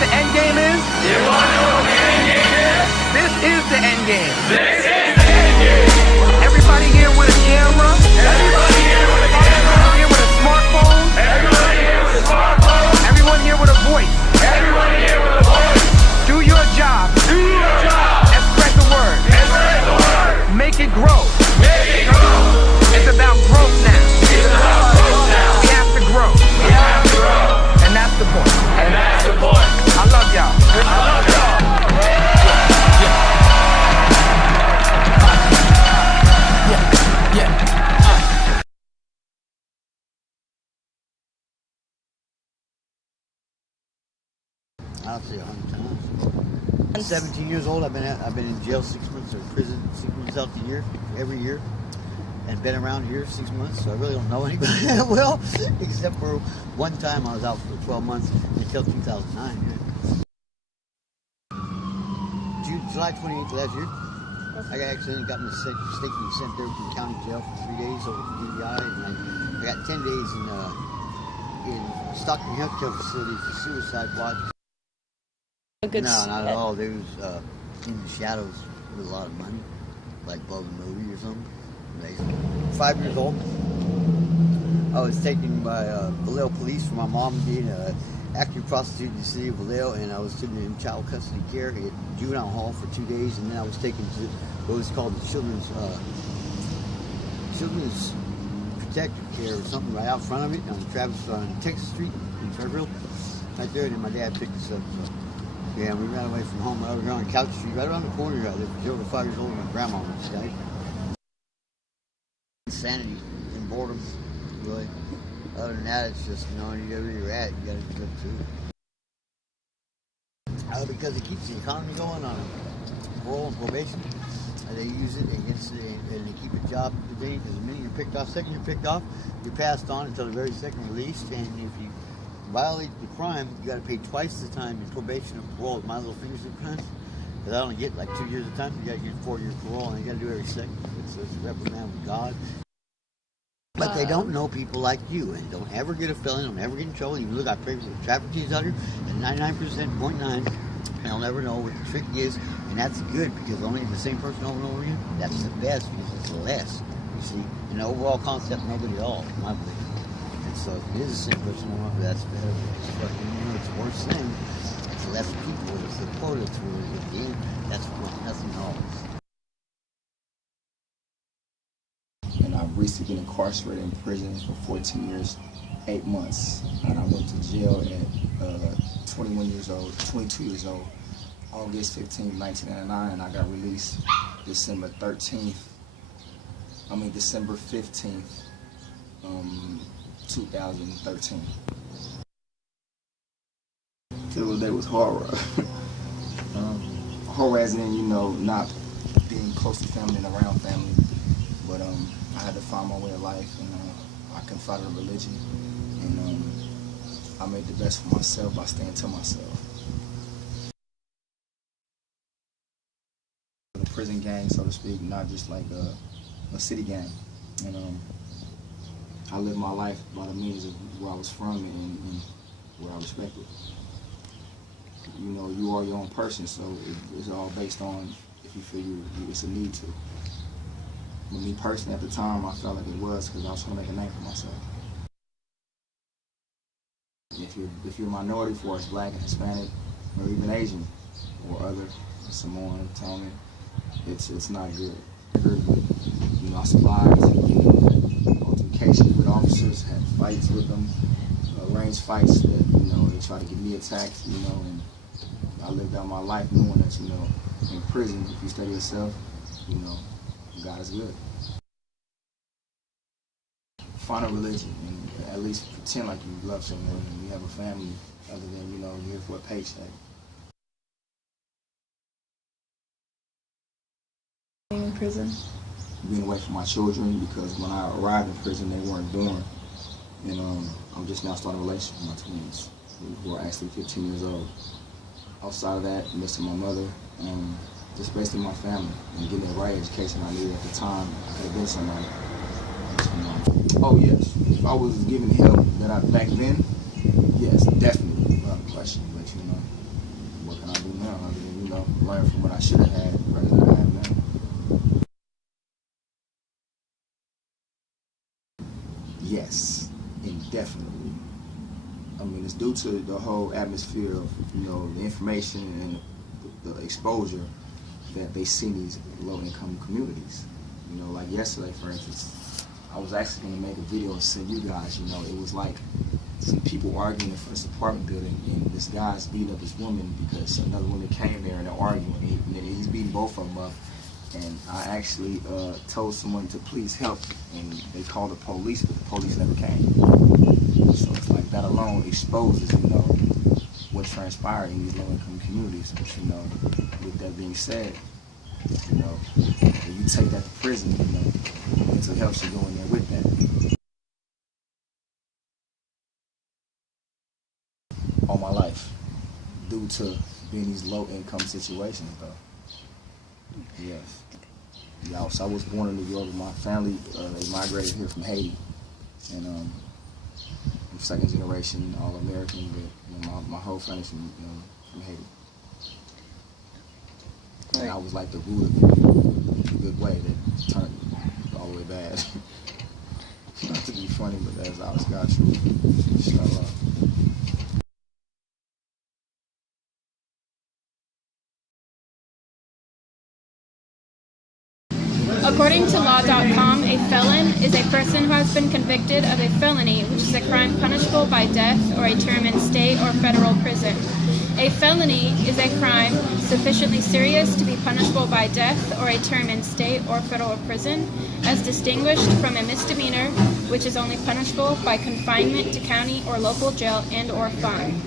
the end game is? You want to know what the end game is? This is the end game. This is the end game. Everybody here with a camera. Everybody here with a camera. Everyone here with a smartphone. Everybody here with a smartphone. Everyone here with a voice. Everybody here with a voice. Do your job. Do your job. And spread the word. And spread the word. Make it grow. Make it grow. It's about growth now. It's about growth now. We have to grow. We have to grow. And that's the point. And that's the point. I love y'all. I love y'all. I'll say 100 times. I'm 17 years old. I've been in jail 6 months or prison 6 months out the year, every year, and been around here 6 months. So I really don't know anybody that well, except for one time I was out for 12 months until 2009. July 28th last year, I got accidentally got mistakenly sent there from county jail for 3 days over to DVI, and I got 10 days in Stockton Healthcare Facility for suicide watch. No, not at all. There was in the shadows with a lot of money, like above a movie or something. Amazing. 5 years old. I was taken by Vallejo police for my mom being an active prostitute in the city of Vallejo, and I was taken in child custody care at juvenile hall for 2 days, and then I was taken to what was called the children's protective care or something right out front of it on Texas Street in Fairfield, right there. And then my dad picked us up. So. Yeah, we ran away from home right over here on Couch Street, right around the corner here. I lived 0 to 5 years old, my grandma was died. Insanity and boredom, really. Other than that, it's just, you know, you go where you're at, you gotta do good too. Because it keeps the economy going on parole and probation. They use it against it, and they keep a job today, because the minute you're picked off, second you're picked off, you're passed on until the very second released, and if you violate the crime, you got to pay twice the time in probation and parole with my little fingers in crimes. Because I only get like 2 years of time, you got to get 4 years parole, and you got to do every second. It's a reprimand with God. But they don't know people like you, and don't ever get a felony, don't ever get in trouble. Even look, I pray for the traffic teams out here, and 99.9%, and they'll never know what the trick is, and that's good because only the same person over and over again. That's the best because it's less. You see, in the overall concept, nobody at all, in my belief. And so if it is the same person over, that's better. It's fucking, you know, it's the worst thing. It's less people. It's the quota to it at the end. That's nothing at all. And I've recently been incarcerated in prison for 14 years, 8 months. And I went to jail at 22 years old, August 15th, 1999, and I got released December 15th, 2013. Till the day was horror. Horror as in, you know, not being close to family and around family, but I had to find my way of life, and I confided in religion, and I made the best for myself by staying to myself. The prison gang, so to speak, not just like a city gang, and I lived my life by the means of where I was from and where I respected. You know, you are your own person, so it's all based on if you feel it's a need to. But me personally, at the time, I felt like it was because I was trying to make a name for myself. If you're a minority, for us, black and Hispanic, or even Asian, or other, Samoan, Tongan, it's not good. You know, I survived altercations with officers, had fights with them, arranged fights that, you know, they tried to get me attacked, you know, and I lived out my life knowing that, you know, in prison, if you study yourself, you know, God is good. Find a religion and at least pretend like you love someone and you have a family other than, you know, you're here for a paycheck. In prison? Being away from my children, because when I arrived in prison, they weren't born. And I'm just now starting a relationship with my twins, who are actually 15 years old. Outside of that, missing my mother, and just basically my family, and getting the right education I needed at the time. I could have been somebody. Oh yes, if I was given help that back then, yes, definitely, without question. But you know, learn from what I should have had rather than I have now. Yes, indefinitely. I mean, it's due to the whole atmosphere of, the information and the exposure that they see in these low-income communities. Like yesterday, for instance, I was actually going to make a video and send you guys, it was like some people arguing in front of this apartment building, and this guy's beating up this woman because another woman came there and they're arguing, and he's beating both of them up. And I actually told someone to please help, and they called the police, but the police never came. So it's like that alone exposes, what transpired in these low-income communities. But with that being said, when you take that to prison, mental health should go in there with that. All my life, due to being in these low-income situations, though. Yes. Yeah, so I was born in New York with my family. They migrated here from Haiti, and I'm second generation All-American. But my whole family's from Haiti. And I was like the root of it in a good way that turned all the way bad. Not to be funny, but that's how it's got true. Inshallah. According to Law.com, a felon is a person who has been convicted of a felony, which is a crime punishable by death or a term in state or federal prison. A felony is a crime sufficiently serious to be punishable by death or a term in state or federal prison, as distinguished from a misdemeanor, which is only punishable by confinement to county or local jail and/or fine,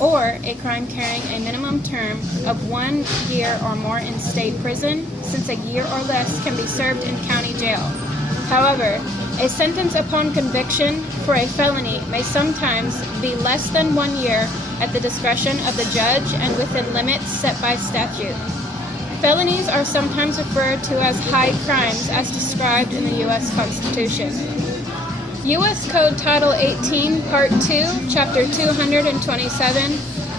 or a crime carrying a minimum term of 1 year or more in state prison, since a year or less can be served in county jail. However, a sentence upon conviction for a felony may sometimes be less than 1 year at the discretion of the judge and within limits set by statute. Felonies are sometimes referred to as high crimes as described in the U.S. Constitution. U.S. Code Title 18, Part 2, Chapter 227,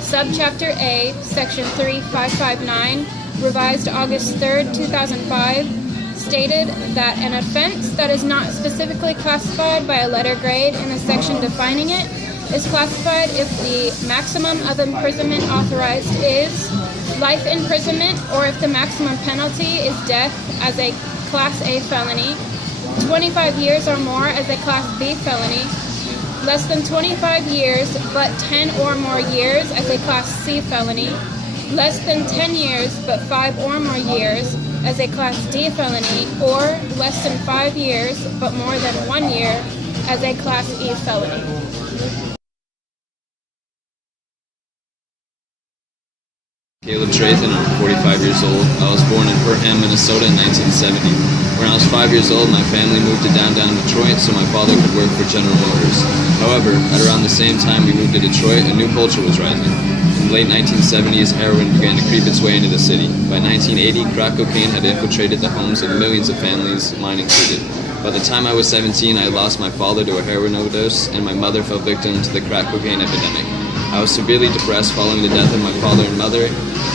Subchapter A, Section 3559, revised August 3, 2005, stated that an offense that is not specifically classified by a letter grade in the section defining it is classified if the maximum of imprisonment authorized is life imprisonment, or if the maximum penalty is death as a Class A felony, 25 years or more as a Class B felony, less than 25 years but 10 or more years as a Class C felony, less than 10 years but 5 or more years as a Class D felony, or less than 5 years but more than 1 year as a Class E felony. Caleb Trayton, I'm 45 years old. I was born in Perham, Minnesota in 1970. When I was 5 years old, my family moved to downtown Detroit so my father could work for General Motors. However, at around the same time we moved to Detroit, a new culture was rising. In the late 1970s, heroin began to creep its way into the city. By 1980, crack cocaine had infiltrated the homes of millions of families, mine included. By the time I was 17, I lost my father to a heroin overdose, and my mother fell victim to the crack cocaine epidemic. I was severely depressed following the death of my father and mother.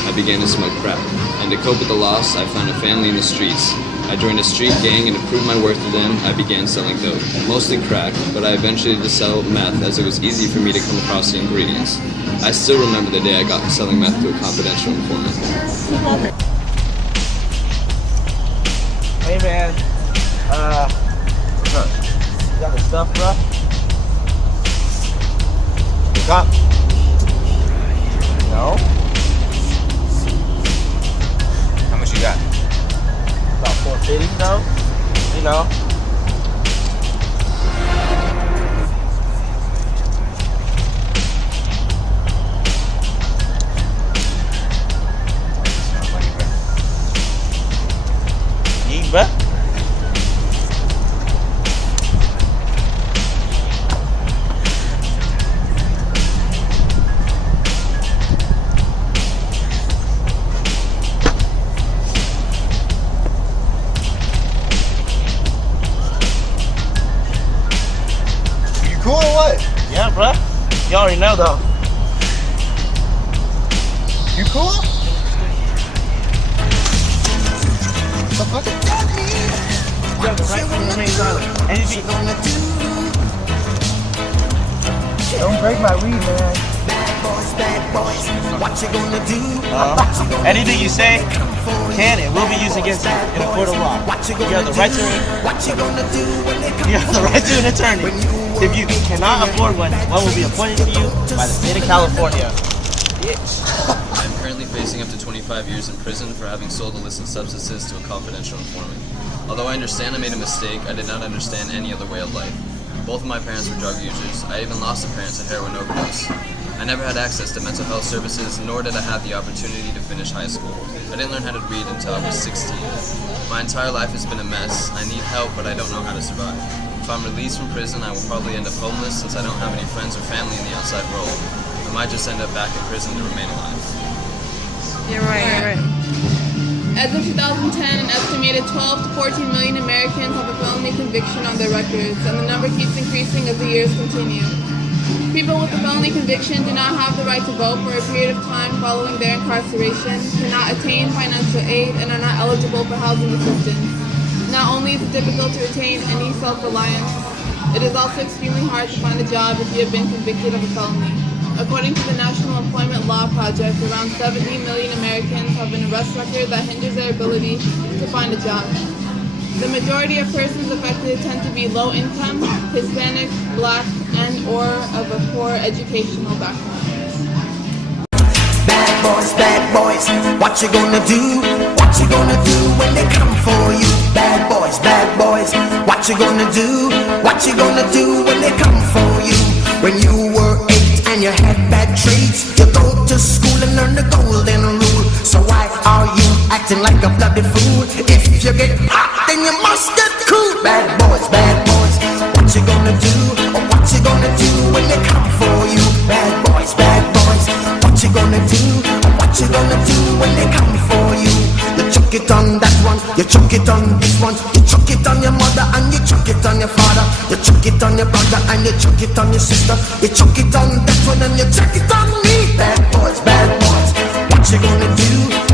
I began to smoke crack, and to cope with the loss, I found a family in the streets. I joined a street gang, and to prove my worth to them, I began selling dope, mostly crack, but I eventually did sell meth as it was easy for me to come across the ingredients. I still remember the day I got selling meth to a confidential informant. Hey man, you got the stuff, bro? You got? No. How much you got? About 450, you know. Eat, bro. Cool or what? Yeah, bro. You already know, though. You cool? The fuck? You have the right to remain silent. Anything. Don't break my weed, man. Anything you say can and will be used against you in a court of law. You have the right to an attorney. If you cannot afford one will be appointed to you by the state of California. I am currently facing up to 25 years in prison for having sold illicit substances to a confidential informant. Although I understand I made a mistake, I did not understand any other way of life. Both of my parents were drug users. I even lost a parent to heroin overdose. I never had access to mental health services, nor did I have the opportunity to finish high school. I didn't learn how to read until I was 16. My entire life has been a mess. I need help, but I don't know how to survive. If I'm released from prison, I will probably end up homeless since I don't have any friends or family in the outside world. I might just end up back in prison to remain alive. You're right. As of 2010, an estimated 12 to 14 million Americans have a felony conviction on their records, and the number keeps increasing as the years continue. People with a felony conviction do not have the right to vote for a period of time following their incarceration, cannot attain financial aid, and are not eligible for housing assistance. Not only is it difficult to retain any self-reliance, it is also extremely hard to find a job if you have been convicted of a felony. According to the National Employment Law Project, around 70 million Americans have an arrest record that hinders their ability to find a job. The majority of persons affected tend to be low income, Hispanic, Black, and or of a poor educational background. Bad boys, what you gonna do? What you gonna do when they come for you? Bad boys, what you gonna do? What you gonna do when they come for you? When you were 8 and you had bad traits, you go to school and learn the golden rule. So why are you acting like a bloody fool? If you get hot, then you must get cool. Bad boys, what you gonna do? Or what you gonna do when they come for you? Bad boys, what you gonna do? Or what you gonna do when they come for you? You chuck it on that one, you chuck it on this one, you chuck it on your mother and you chuck it on your father, you chuck it on your brother and you chuck it on your sister, you chuck it on that one and you chuck it on me. Bad boys, what you gonna do?